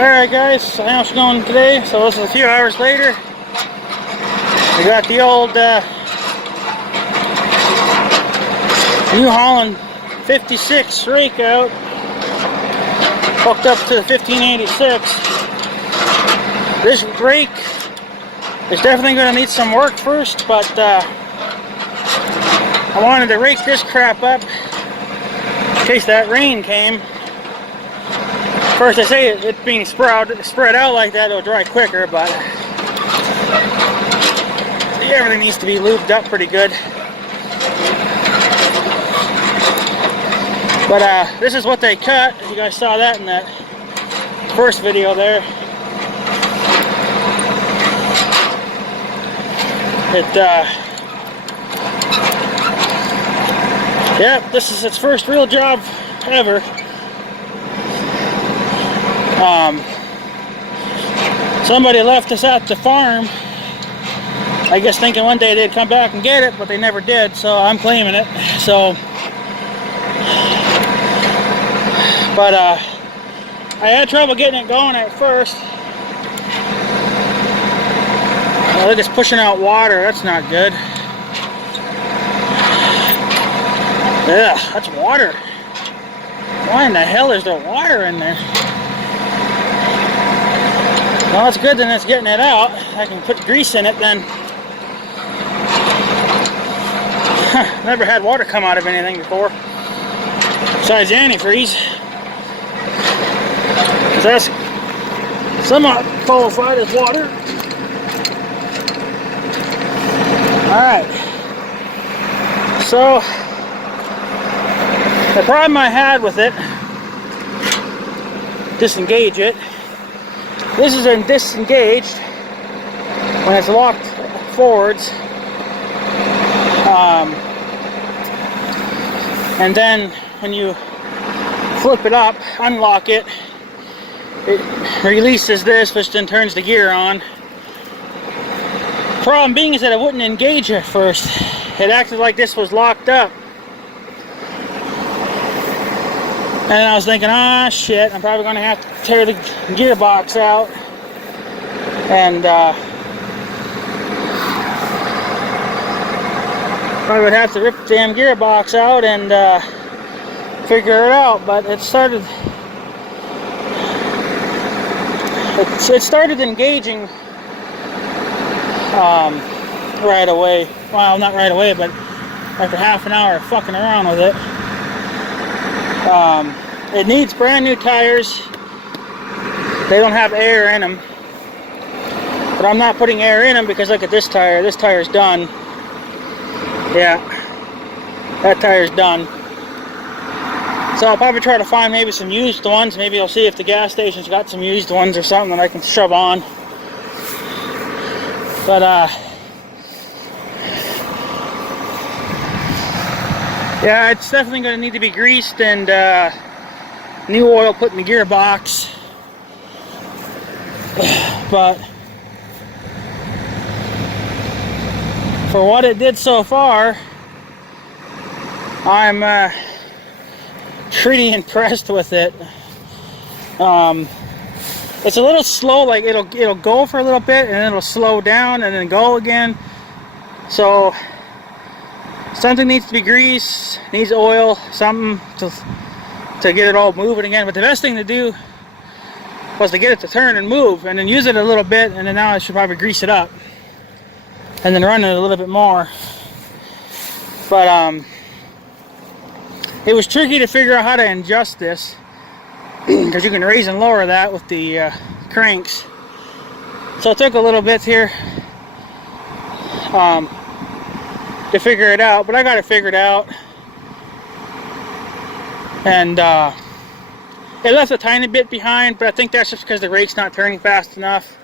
Alright guys, so how's it going today? So this is a few hours later. We got the old New Holland 56 rake out, hooked up to the 1586. This rake is definitely going to need some work first, but I wanted to rake this crap up in case that rain came. First, I say it being spread out like that, it'll dry quicker, but everything needs to be lubed up pretty good. But this is what they cut. You guys saw that in that first video there. Yeah, this is its first real job ever. Somebody left us at the farm, I guess thinking one day they'd come back and get it, but they never did, so I'm claiming it. So, but I had trouble getting it going at first. They're just pushing out water. That's not good. Yeah, that's water. Why in the hell is there water in there? Well, it's good then it's getting it out. I can put grease in it then. Never had water come out of anything before. Besides antifreeze. Because that's somewhat qualified as water. Alright. So, the problem I had with it, disengage it. This is disengaged when it's locked forwards, and then when you flip it up, unlock it, it releases this, which then turns the gear on. Problem being is that it wouldn't engage at first. It acted like this was locked up. And I was thinking, ah, shit, I'm probably going to have to tear the gearbox out. And I would have to rip the damn gearbox out and figure it out. But it started engaging right away. Well, not right away, but after half an hour of fucking around with it. It needs brand new tires. They don't have air in them. But I'm not putting air in them because look at this tire. This tire's done. Yeah. That tire's done. So I'll probably try to find maybe some used ones. Maybe I'll see if the gas station's got some used ones or something that I can shove on. But yeah, it's definitely going to need to be greased and new oil put in the gearbox. But for what it did so far, I'm pretty impressed with it. It's a little slow, like it'll go for a little bit and then it'll slow down and then go again. So something needs to be greased, needs oil, something to get it all moving again. But the best thing to do was to get it to turn and move, and then use it a little bit, and then now I should probably grease it up, and then run it a little bit more. But it was tricky to figure out how to adjust this, because you can raise and lower that with the cranks. So it took a little bit here to figure it out, but I got it figured out. And it left a tiny bit behind, but I think that's just because the rake's not turning fast enough.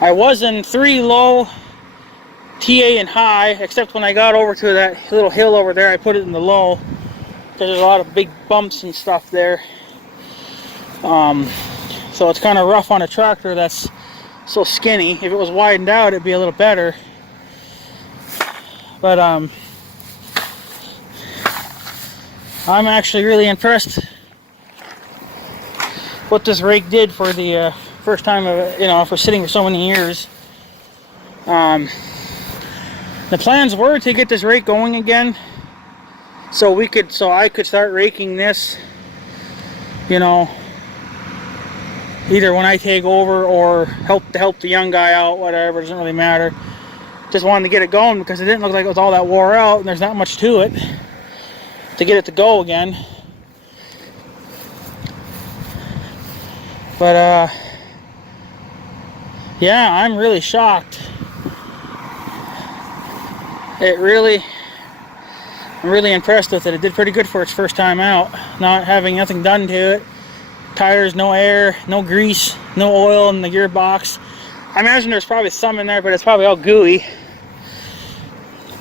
I was in 3 low, TA and high, except when I got over to that little hill over there, I put it in the low, because there's a lot of big bumps and stuff there. So it's kind of rough on a tractor that's so skinny. If it was widened out, it'd be a little better. But I'm actually really impressed what this rake did for the first time of, you know, for sitting for so many years. The plans were to get this rake going again, so I could start raking this, you know, either when I take over or help the young guy out, whatever, doesn't really matter. Just wanted to get it going because it didn't look like it was all that wore out, and there's not much to it to get it to go again. But yeah, I'm really shocked. I'm really impressed with it. It did pretty good for its first time out, not having nothing done to it. Tires, no air, no grease, no oil in the gearbox. I imagine there's probably some in there, but it's probably all gooey.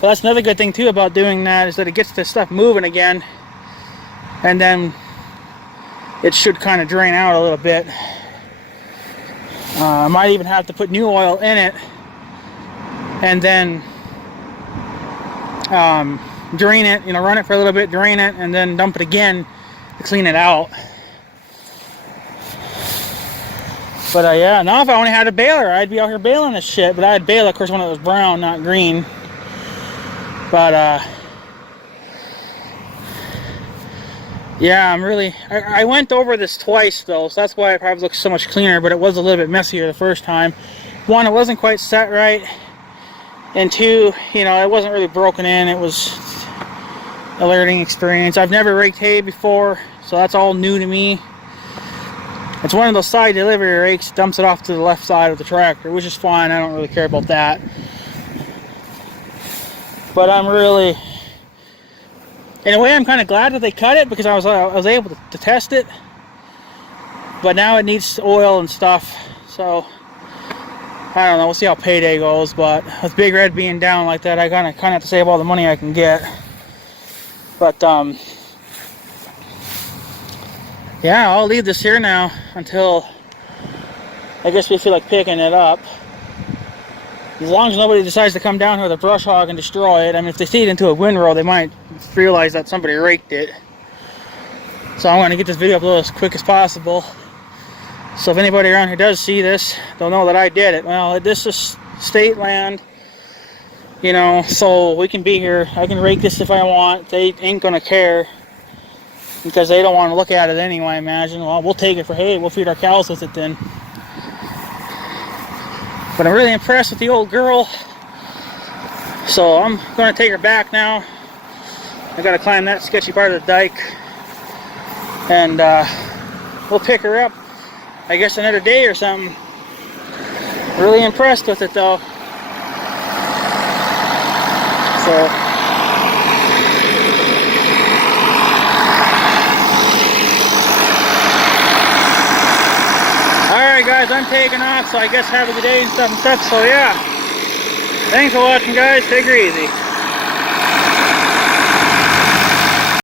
But that's another good thing too about doing that, is that it gets the stuff moving again, and then it should kind of drain out a little bit. I might even have to put new oil in it and then drain it, you know, run it for a little bit, drain it, and then dump it again to clean it out. But yeah, now if I only had a baler, I'd be out here baling this shit. But I'd bale, of course, when it was brown, not green. But yeah, I went over this twice though, so that's why it probably looks so much cleaner, but it was a little bit messier the first time. One, it wasn't quite set right, and two, you know, it wasn't really broken in. It was a learning experience. I've never raked hay before, so that's all new to me. It's one of those side delivery rakes, dumps it off to the left side of the tractor, which is fine. I don't really care about that. But I'm really, in a way, I'm kind of glad that they cut it, because I was able to test it. But now it needs oil and stuff, so I don't know. We'll see how payday goes. But with Big Red being down like that, I kind of have to save all the money I can get. But yeah, I'll leave this here now until I guess we feel like picking it up. As long as nobody decides to come down here with a brush hog and destroy it. I mean, if they see it into a windrow, they might realize that somebody raked it. So I'm going to get this video uploaded as quick as possible. So if anybody around here does see this, they'll know that I did it. Well, this is state land, you know, so we can be here. I can rake this if I want. They ain't going to care, because they don't want to look at it anyway, I imagine. Well, we'll take it for hay. We'll feed our cows with it then. But I'm really impressed with the old girl. So I'm going to take her back now. I got to climb that sketchy part of the dike. And we'll pick her up, I guess, another day or something. Really impressed with it though. So alright guys, I'm taking off, so I guess have a good day and stuff. So yeah, thanks for watching guys, take her easy.